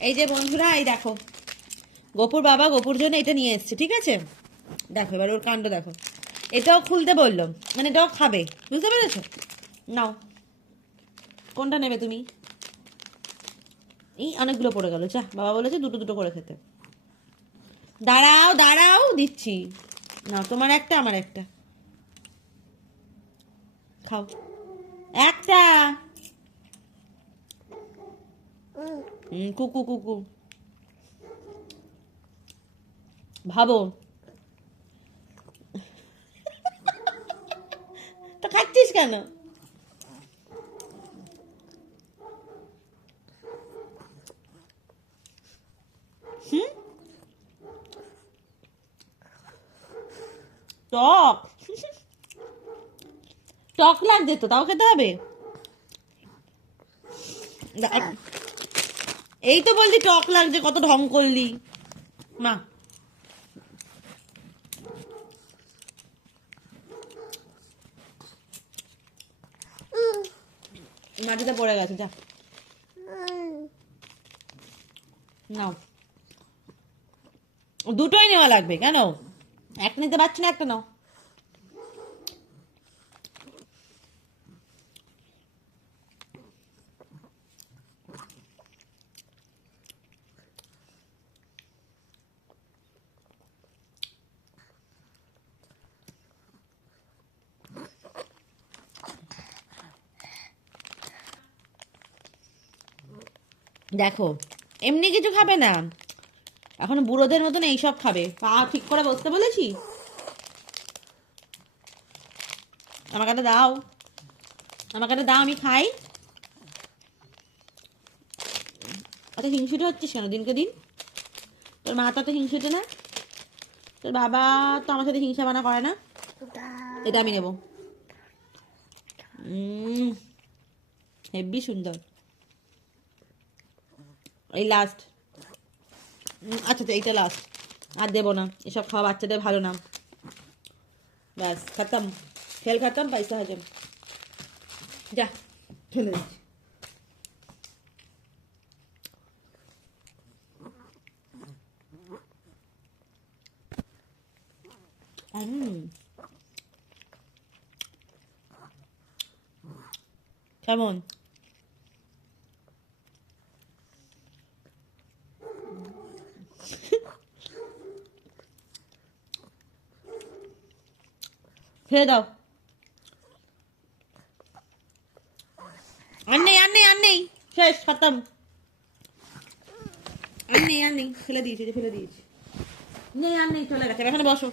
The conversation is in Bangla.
এই যে বন্ধুরা, এই দেখো গোপুর বাবা গোপুর জন্য এটা নিয়ে এসছে, ঠিক আছে? দেখো এবার ওর কাণ্ড দেখো। এটাও খুলতে বললো, মানে এটাও খাবে, বুঝতে পেরেছো? নাও, কোনটা নেবে তুমি? এই অনেকগুলো পড়ে গেল, যা, বাবা বলেছে দুটো দুটো করে খেতে। দাঁড়াও দাঁড়াও, দিচ্ছি। না, তোমার একটা আমার একটা, খাও একটা। কুকু কুকু, ভাবো তো খাচ্ছিস কেন? হুম, টক টক লাগছে তো, তাও খেতে হবে? এই তো বললি টক লাগছে, কত ঢং করলি মা। মাটিতে পড়ে গেছে, যা নাও। দুটোই নেওয়া লাগবে কেন? একটা নিতে পারছি না, একটা নাও। দেখো, এমনি কিছু খাবে না, এখন বুড়োদের মতন এইসব খাবে। পা ঠিক করে বসতে বলেছি। আমাকে একটা দাও, আমাকে একটা দাও, আমি খাই। অত হিংসুটে হচ্ছিস কেন দিনকে দিন? তোর মা তো হিংসুটে না, তোর বাবা তো আমার সাথে হিংসা মানা করে না। এটা আমি নেব। হেব্বি সুন্দর। এই লাস্ট। আচ্ছা আচ্ছা, এইটা লাস্ট, আর দেবো না, এসব খাওয়া বাচ্চাদের ভালো না। ব্যাস খতম, খেল খতম, পয়সা হজম, যা ফেলে দিচ্ছি। কেমন? খেয়ে দাও। আর নেই আর নেই আর নেই, শেষ খতম। আর নেই আর নেই, ফেলে দিয়েছি, ফেলে দিয়েছি। নেই আর নেই, চলে গেছে, এখানে বসো।